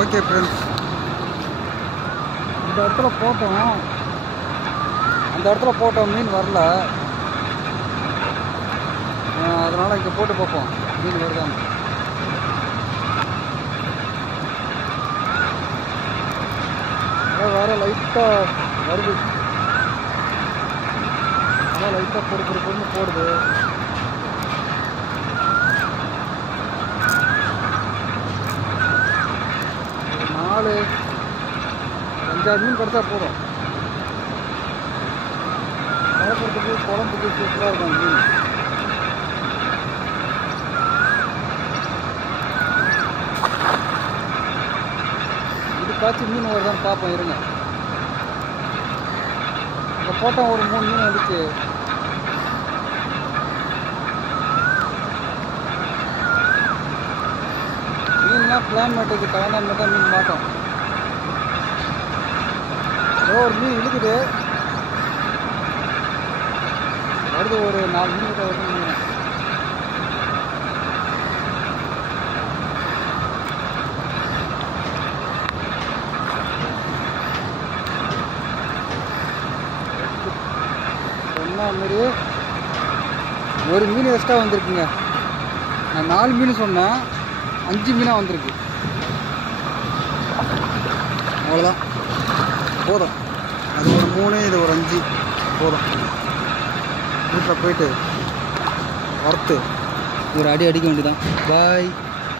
Okay friends, இந்த இடத்துல போட்டோம் மீன் வரல. அதனால் இங்கே போட்டு பார்ப்போம் மீன் வருதாங்க. வேறு லைட்டாக வருது, ஆனால் லைட்டாக பொறுப்பு போடுது. ஒரு 4-5 மீன் கிடச்சா போதும். சாப்பிட்றதுக்கு குழம்புக்கு சூப்பராக இருக்கும் மீன். இதுக்காச்சும் மீன் வருதான்னு பார்ப்போம் இருங்க. அங்கே போட்டோம் ஒரு 3 மீன் வந்துச்சு. மீன்னா பிளான் மாட்டுக்கு கவனம் தான் மீன் மாட்டோம். ஏதோ ஒரு மீன் இழுக்குது, வருது. ஒரு 4 மீன் கிட்ட வருது மீன். சொன்ன மாதிரி ஒரு மீன் எக்ஸ்ட்ரா வந்திருக்குங்க. நான் 4 மீன் சொன்னேன், 5 மீனாக வந்திருக்கு. அவ்வளோதான், போதும். அது ஒரு 3, இது ஒரு 5 போதும். வீட்டில் போயிட்டு வறுத்து ஒரு அடி அடிக்க வேண்டியதான். பாய்.